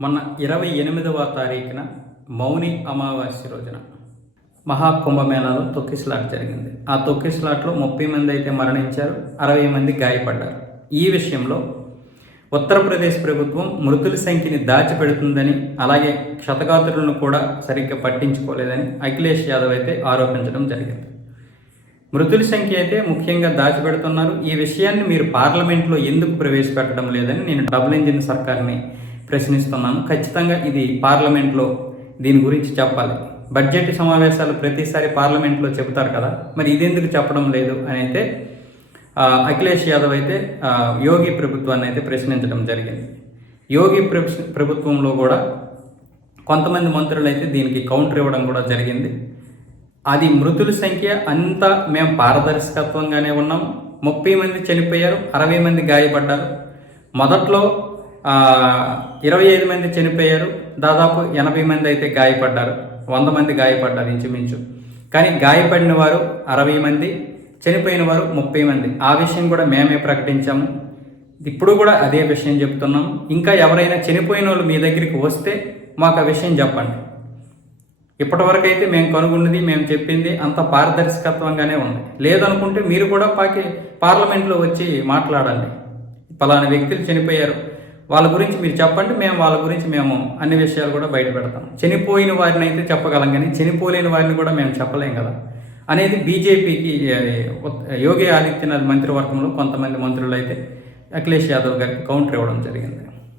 మొన్న ఇరవై ఎనిమిదవ తారీఖున మౌని అమావాస్య రోజున మహాకుంభమేళాలో తొక్కిసలాట్ జరిగింది. ఆ తొక్కిసలాట్లో ముప్పై మంది అయితే మరణించారు అరవై మంది గాయపడ్డారు. ఈ విషయంలో ఉత్తరప్రదేశ్ ప్రభుత్వం మృతుల సంఖ్యని దాచిపెడుతుందని అలాగే క్షతగాత్రులను కూడా సరిగ్గా పట్టించుకోలేదని అఖిలేష్ యాదవ్ అయితే ఆరోపించడం జరిగింది. మృతుల సంఖ్య అయితే ముఖ్యంగా దాచిపెడుతున్నారు. ఈ విషయాన్ని మీరు పార్లమెంట్లో ఎందుకు ప్రవేశపెట్టడం లేదని నేను డబుల్ ఇంజిన్ సర్కార్ని ప్రశ్నిస్తున్నాను ఖచ్చితంగా ఇది పార్లమెంట్లో దీని గురించి చెప్పాలి. బడ్జెట్ సమావేశాలు ప్రతిసారి పార్లమెంట్లో చెబుతారు కదా. మరి ఇదెందుకు చెప్పడం లేదు అని అయితే అఖిలేష్ యాదవ్ అయితే యోగి ప్రభుత్వాన్ని అయితే ప్రశ్నించడం జరిగింది. యోగి ప్రభుత్వంలో కూడా కొంతమంది మంత్రులు అయితే దీనికి కౌంటర్ ఇవ్వడం కూడా జరిగింది. అది మృతుల సంఖ్య అంతా మేము పారదర్శకత్వంగానే ఉన్నాం. ముప్పై మంది చనిపోయారు అరవై మంది గాయపడ్డారు. మొదట్లో ఇరవై ఐదు మంది చనిపోయారు. దాదాపు ఎనభై మంది అయితే గాయపడ్డారు. వంద మంది గాయపడ్డారు ఇంచుమించు. కానీ గాయపడిన వారు అరవై మంది చనిపోయిన వారు ముప్పై మంది. ఆ విషయం కూడా మేమే ప్రకటించాము. ఇప్పుడు కూడా అదే విషయం చెప్తున్నాం ఇంకా ఎవరైనా చనిపోయిన వాళ్ళు మీ దగ్గరికి వస్తే మాకు ఆ విషయం చెప్పండి. ఇప్పటివరకు అయితే మేము కనుగొన్నది మేము చెప్పింది అంత పారదర్శకత్వంగానే ఉంది. లేదనుకుంటే మీరు కూడా పాకి పార్లమెంట్లో వచ్చి మాట్లాడండి. పలానా వ్యక్తులు చనిపోయారు. వాళ్ళ గురించి మీరు చెప్పండి మేము వాళ్ళ గురించి మేము అన్ని విషయాలు కూడా బయట పెడతాం. చనిపోయిన వారిని అయితే చెప్పగలం కానీ చనిపోలేని వారిని కూడా మేము చెప్పలేం కదా. అనేది బీజేపీకి యోగి ఆదిత్యనాథ్ మంత్రివర్గంలో కొంతమంది మంత్రులు అయితే అఖిలేష్ యాదవ్ గారికి కౌంటర్ ఇవ్వడం జరిగింది.